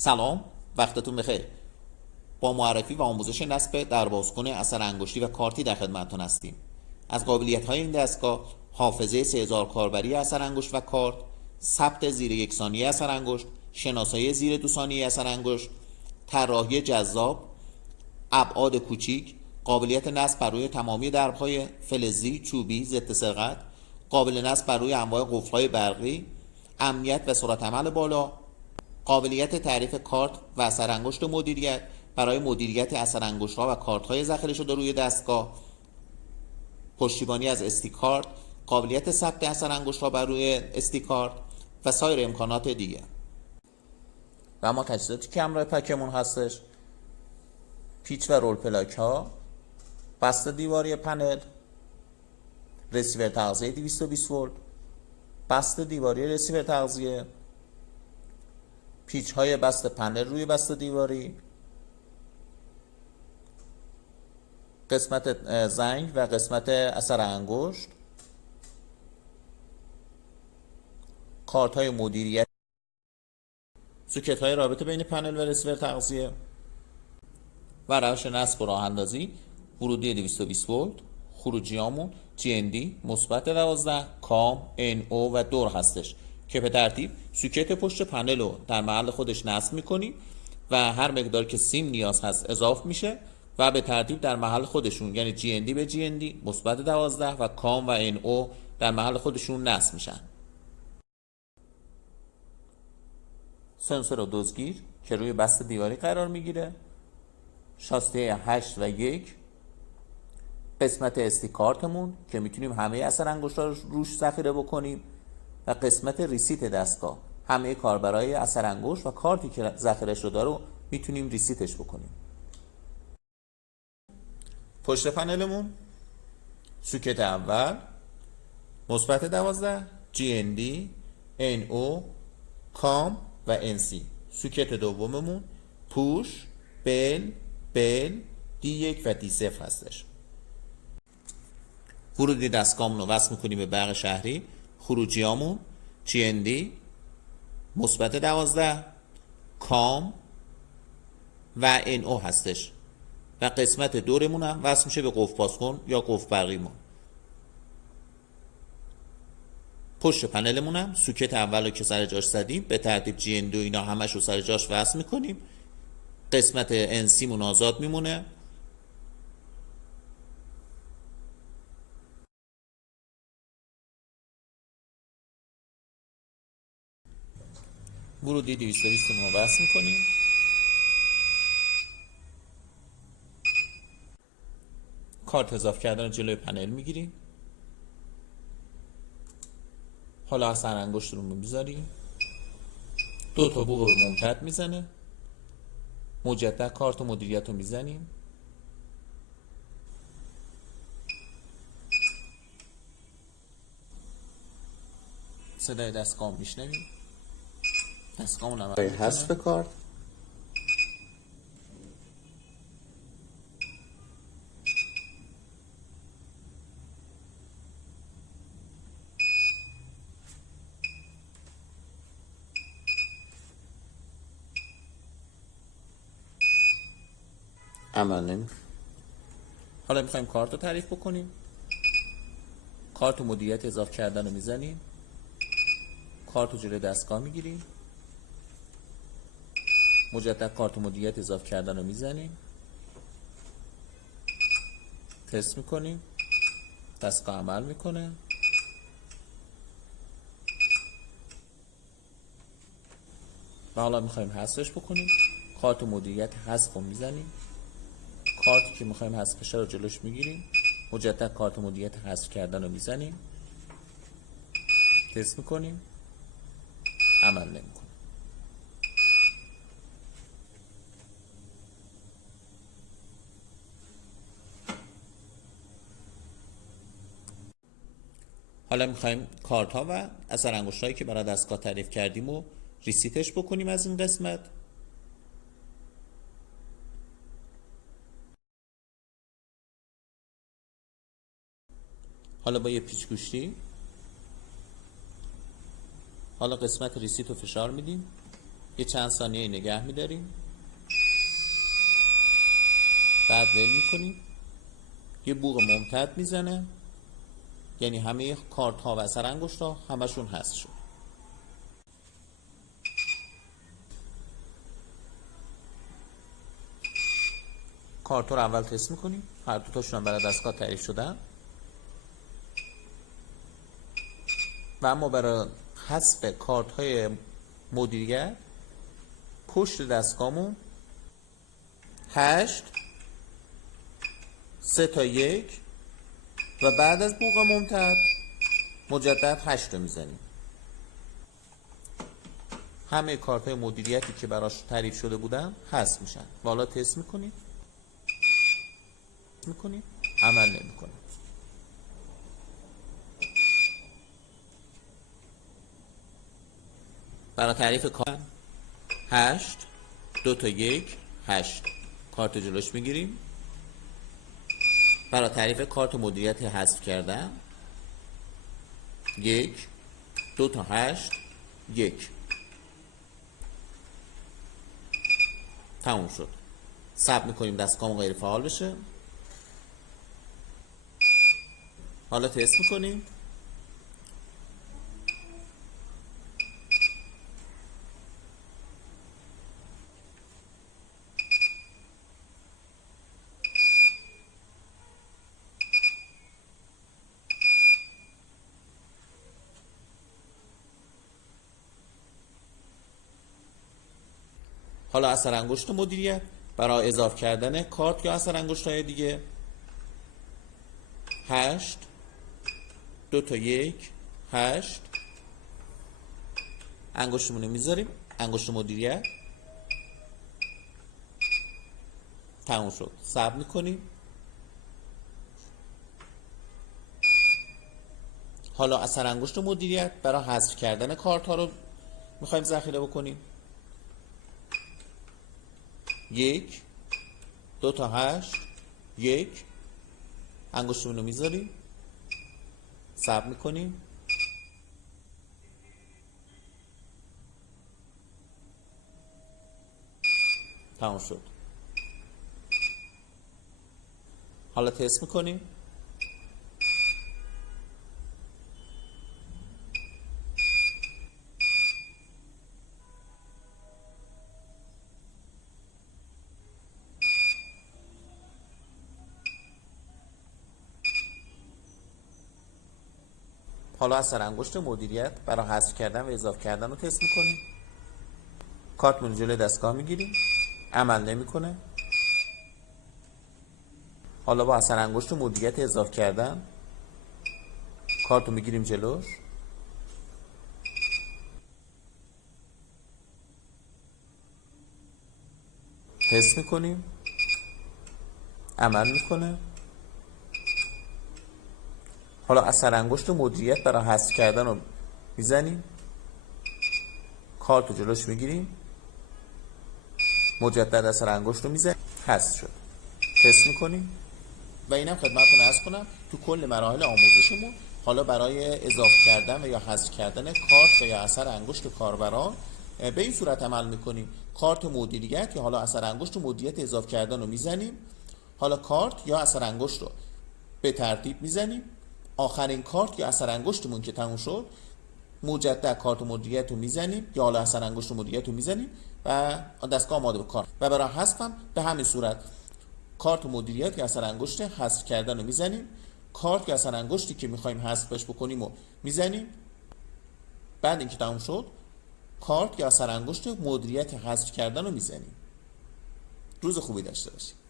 سلام، وقتتون بخیر. با معرفی و آموزش نصب دربازکن اثر انگشتی و کارتی در خدمتتون هستیم. از قابلیت‌های این دستگاه حافظه 3000 کاربری اثر انگشت و کارت، ثبت زیر 1 ثانیه اثر انگشت، شناسایی زیر 2 ثانیه اثر انگشت، طراحی جذاب، ابعاد کوچیک، قابلیت نصب بر روی تمامی درب‌های فلزی، چوبی، ضد سرقت، قابل نصب بر روی انواع قفل‌های برقی، امنیت و سرعت عمل بالا، قابلیت تعریف کارت و اثرانگشت مدیریت برای مدیریت اثرانگشت‌ها و کارت‌های ذخیره شده روی دستگاه، پشتیبانی از SD کارت، قابلیت ثبت اثرانگشت‌ها بر روی SD کارت و سایر امکانات دیگر. و اما تجهیزاتی که همراه پکمون هستش: پیچ و رول پلاک ها، بسته دیواری پنل، رسیور تغذیه 220 ولت، بسته دیواری رسیور تغذیه، پیچ های بسته پنل روی بسته دیواری، قسمت زنگ و قسمت اثر انگشت، کارت های مدیریت، سوکت های رابطه بین پنل و رسیور تغذیه و روش نصب و راه اندازی، ورودی 220 ولت، خروجیامون GND مثبت 12، کام، NO و دور هستش که به ترتیب سوکت پشت پنل رو در محل خودش نصب میکنیم و هر مقدار که سیم نیاز هست اضاف میشه و به ترتیب در محل خودشون، یعنی GND به GND مثبت 12 و کام و NO در محل خودشون نصب میشن. سنسور و دزگیر که روی بسته دیواری قرار میگیره، شاسته 8 و 1، قسمت استی کارتمون که میتونیم همه اثر انگشت‌ها رو روش ذخیره بکنیم و قسمت ریسیت دستگاه، همه کاربرای اثر انگشت و کارتی که ذخیره شده رو میتونیم ریسیتش بکنیم. پشت پنلمون سوکت اول مثبت 12، GND، NO، کام و NC. سوکت دوممون پوش، بل، D1 و D0 هستش. ورودی دستگاهمون رو وصل میکنیم به برق شهری. خروجیامون GND مثبت 12، کام و NO هستش و قسمت دورمون هم وصل میشه به قفل بازکن یا قفل برقیمون. پشت پنلمون هم سوکت اول رو که سر جاش زدیم به ترتیب GND و اینا همش رو سر جاش وصل میکنیم. قسمت NC مون آزاد میمونه. ورودی 220 رو وصل میکنیم. کارت اضافه کردن جلوی پنل میگیریم. حالا اثر انگشت رو میذاریم، دو تا بوق ممتد میزنه، مجدد کارت و مدیریت رو میزنیم، صدای دستگاه میشنویم. دستگاه اون عمل میکنه. حذف کارت عمل نمیکنه. حالا میخوایم کارت رو تعریف بکنیم. کارت و مدیریت اضافه کردن رو میزنیم، کارت رو جلوی دستگاه میگیریم، مجدد کارت و مدیریت اضافه کردن رو میزنیم، تست میکنیم، دستگاه عمل میکنه. و حالا میخوایم حذفش بکنیم. کارت و مدیریت حذف رو میزنیم، کارتی که میخوایم حذفش رو جلوش میگیریم، مجدد کارت مدیریت حذف کردن رو میزنیم، تست میکنیم، عمل نمیکنه. حالا میخوایم کارت ها و اثر انگشت هایی که برای دستگاه تعریف کردیم و ریسیتش بکنیم از این قسمت. حالا با یه پیچ گوشتی حالا قسمت ریسیت رو فشار میدیم، یه چند ثانیه نگه میداریم، بعد ول میکنیم، یه بوق ممتد میزنه، یعنی همه کارت ها و اثر انگشت ها همشون حذف شد. کارت رو اول تست میکنیم، هر دو تاشون هم برای دستگاه تعریف شدن و اما برای حذف کارت های مدیریت پشت دستگاهمون 8 3 تا 1 و بعد از بوق ممتد مجدد 8 رو میزنیم. همه کارت های مدیریتی که براش تعریف شده بودن حذف میشن. والا تست میکنیم، عمل نمیکنه. برای تعریف کارت 8 2 تا 1 8 کارت جلوش میگیریم. برای تعریف کارت مدیریت حذف کردن 1 2 تا 8 1 تموم شد. ثبت میکنیم دستگاهمون غیر فعال بشه. حالا تست میکنیم. حالا اثر انگشت مدیریت برای اضافه کردن کارت یا اثر انگشت های دیگه 8 2 تا 1 8 انگشتمون رو میذاریم، انگشت مدیریت تموم شد. ثبت میکنیم. حالا اثر انگشت مدیریت برای حذف کردن کارت ها رو میخوایم ذخیره بکنیم. 1 2 تا 8 1 انگشتمون رو میذاریم، ثبت میکنیم. تمام شد. حالا تست میکنیم. حالا اثر انگشت مدیریت برای حذف کردن و اضافه کردن رو تست میکنیم. کارتمون جلوی دستگاه میگیریم، عمل نمیکنه. حالا با اثر انگشت مدیریت اضافه کردن کارت رو میگیریم جلوش، تست میکنیم، عمل میکنه. حالا اثر انگشت مدیریت برای حذف کردن رو میزنیم، کارت رو جلوش میگیریم، مجدد اثر انگشت رو میزنیم، حذف شد. تست میکنیم. و اینم خدمتتون عرض کنم تو کل مراحل آموزشمون حالا برای اضافه کردن و یا حذف کردن کارت و یا اثر انگشت کاربران به این صورت عمل میکنیم. کارت مدیریت یا حالا اثر انگشت مدیریت اضافه کردن رو میزنیم. حالا کارت یا اثر انگشت رو به ترتیب میزنیم. آخرین کارت یا اثر انگشتمون که تموم شد مجدد کارت مدیریت رو میزنیم یا حالا اثر انگشت مدیریت رو میزنیم و دستگاه آماده به کار. و برای حذفم به همین صورت کارت مدیریت یا اثر انگشت حذف کردن رو میزنیم، کارت یا اثر انگشتی که میخوایم حذفش بکنیم رو میزنیم. بعد اینکه تموم شد کارت یا اثر انگشت مدیریت حذف کردن رو میزنیم. روز خوبی داشته باشید.